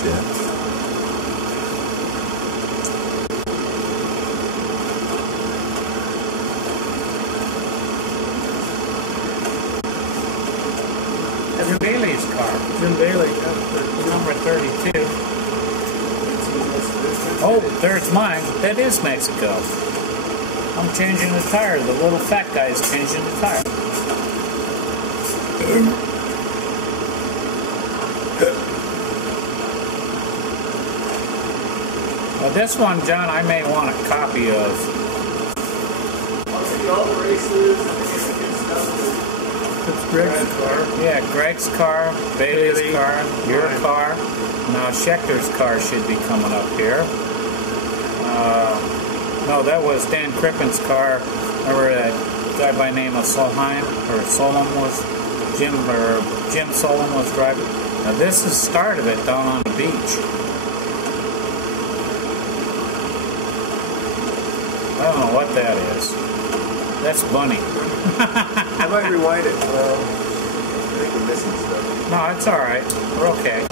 shit. That's Bailey's car. Jim Bailey, Number 32. Oh, there's mine. That is Mexico. I'm changing the tire. The little fat guy's changing the tire. Well, this one, John, I may want a copy of. I'll see all the races and good stuff. It's Greg's car. Yeah, Greg's car, Bailey's car, your car. Now Schechter's car should be coming up here. No, that was Dan Crippen's car. Remember that guy by the name of Solheim or Solom was Jim Solom was driving. Now this is the start of it down on the beach. I don't know what that is. That's Bunny. I might rewind it. Well, I think we're missing stuff. No, it's all right. We're okay.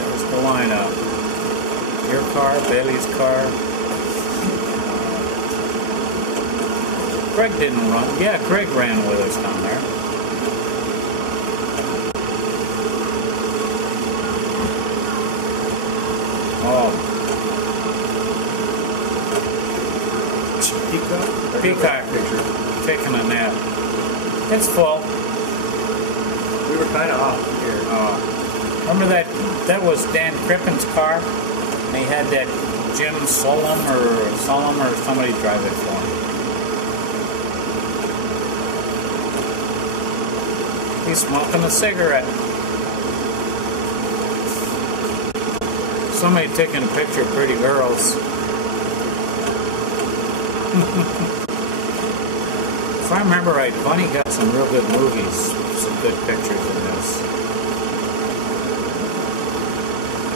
There's the lineup. Your car, Bailey's car. Greg didn't run. Yeah, Greg ran with us down there. Oh. Peacock picture. Taking a nap. It's full. We were kind of off here. Remember that was Dan Crippen's car? And he had that Jim Solom or somebody drive it for him. He's smoking a cigarette. Somebody taking a picture of pretty girls. If I remember right, Bunny got some real good movies, some good pictures in this.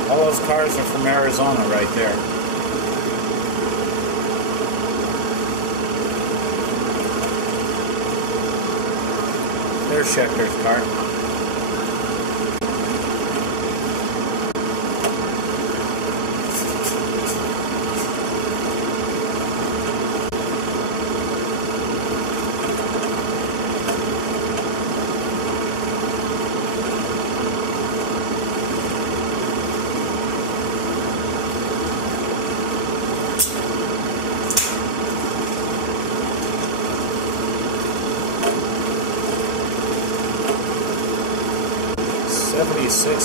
All those cars are from Arizona right there. There's Schechter's car.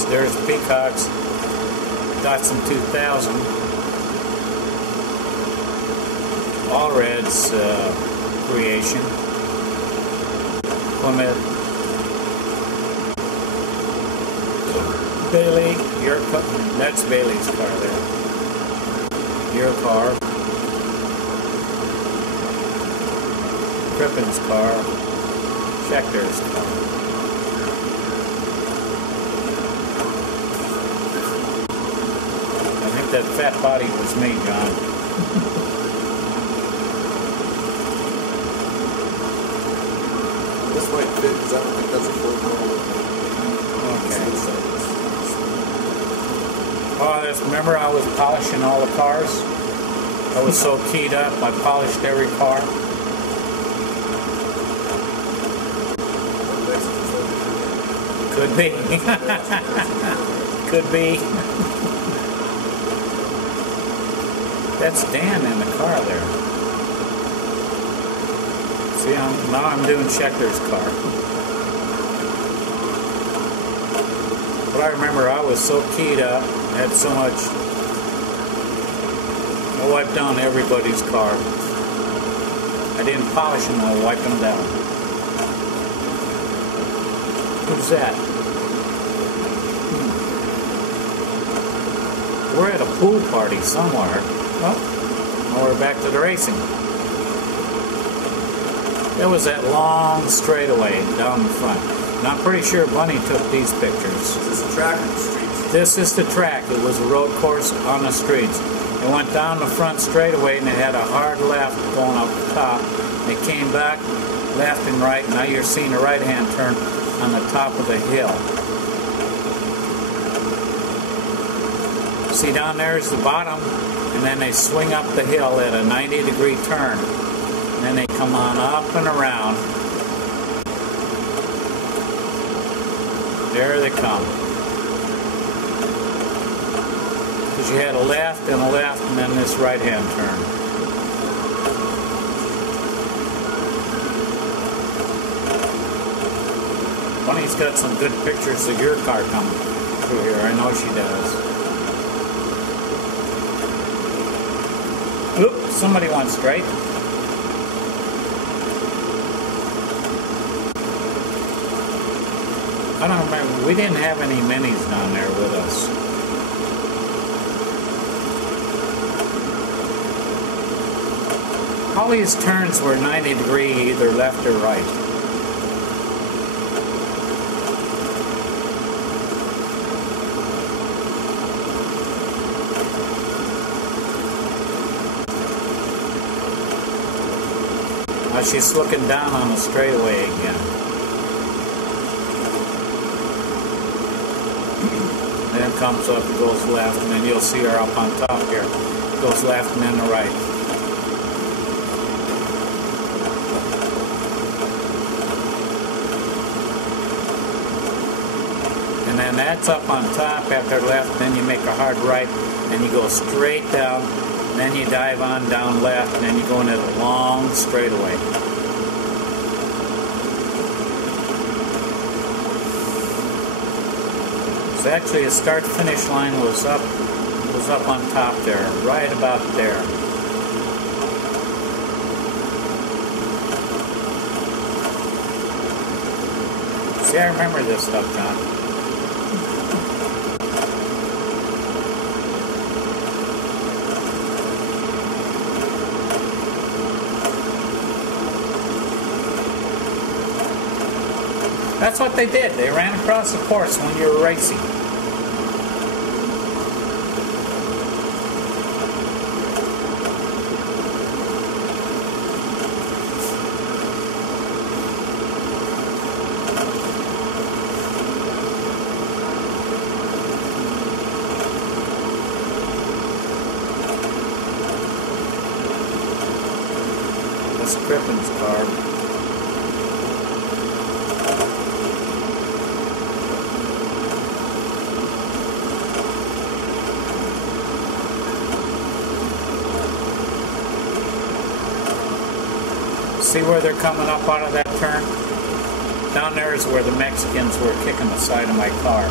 There's Peacock's Datsun 2000. Allred's creation. Plymouth. Bailey, your car. That's Bailey's car there. Your car. Crippen's car. Schechter's car. That fat body was me, John. This might fit because I don't think that's a full roll. Okay. Oh, remember I was polishing all the cars? I was so keyed up, I polished every car. Could be. Could be. That's Dan in the car there. See, now I'm doing Schechter's car. But I remember I was so keyed up, had so much. I wiped down everybody's car. I didn't polish them, I wiped them down. Who's that? We're at a pool party somewhere. Oh, now we're back to the racing. There was that long straightaway down the front. And I'm pretty sure Bunny took these pictures. Is this a track or the streets? This is the track. It was a road course on the streets. It went down the front straightaway and it had a hard left going up the top. It came back left and right. Now you're seeing a right-hand turn on the top of the hill. See, down there's the bottom, and then they swing up the hill at a 90-degree turn. And then they come on up and around. There they come. Because you had a left and then this right-hand turn. Bunny's got some good pictures of your car coming through here. I know she does. Oop, somebody went straight. I don't remember. We didn't have any minis down there with us. All these turns were 90 degree, either left or right. Now she's looking down on the straightaway again. Then comes up, goes left, and then you'll see her up on top here. Goes left and then the right. And then that's up on top after left, then you make a hard right, and you go straight down, and then you dive on down left, and then you go into the long straightaway. So actually the start-finish line was up on top there, right about there. See, I remember this stuff, John. That's what they did. They ran across the course when you were racing. That's Crippen's car. See where they're coming up out of that turn? Down there is where the Mexicans were kicking the side of my car.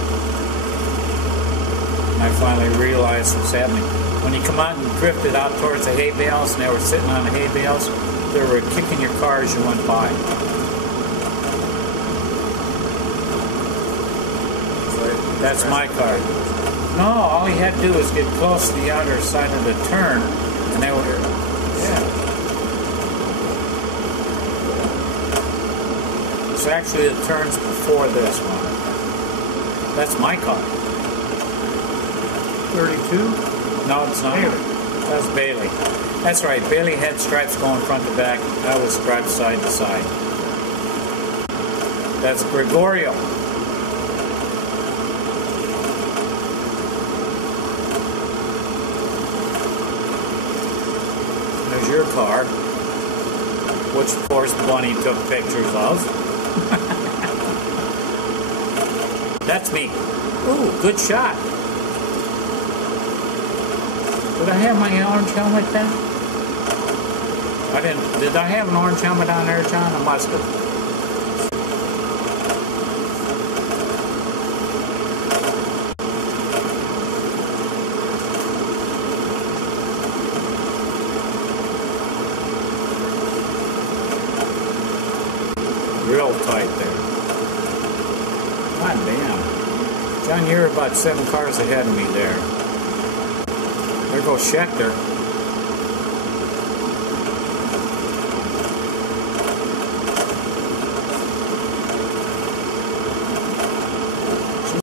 And I finally realized what's happening. When you come out and drifted out towards the hay bales and they were sitting on the hay bales, they were kicking your car as you went by. That's my car. No, all he had to do was get close to the outer side of the turn and they were, yeah. So actually it turns before this one. That's my car. 32? No, it's not. Bailey. That's Bailey. That's right. Bailey had stripes going front to back. I was striped side to side. That's Gregorio. There's your car, which of course Bunny took pictures of. That's me. Ooh, good shot. Did I have my orange helmet then? I didn't. Did I have an orange helmet on there, John? I must have. Real tight there. God damn. John, you're about 7 cars ahead of me there. There goes Schechter.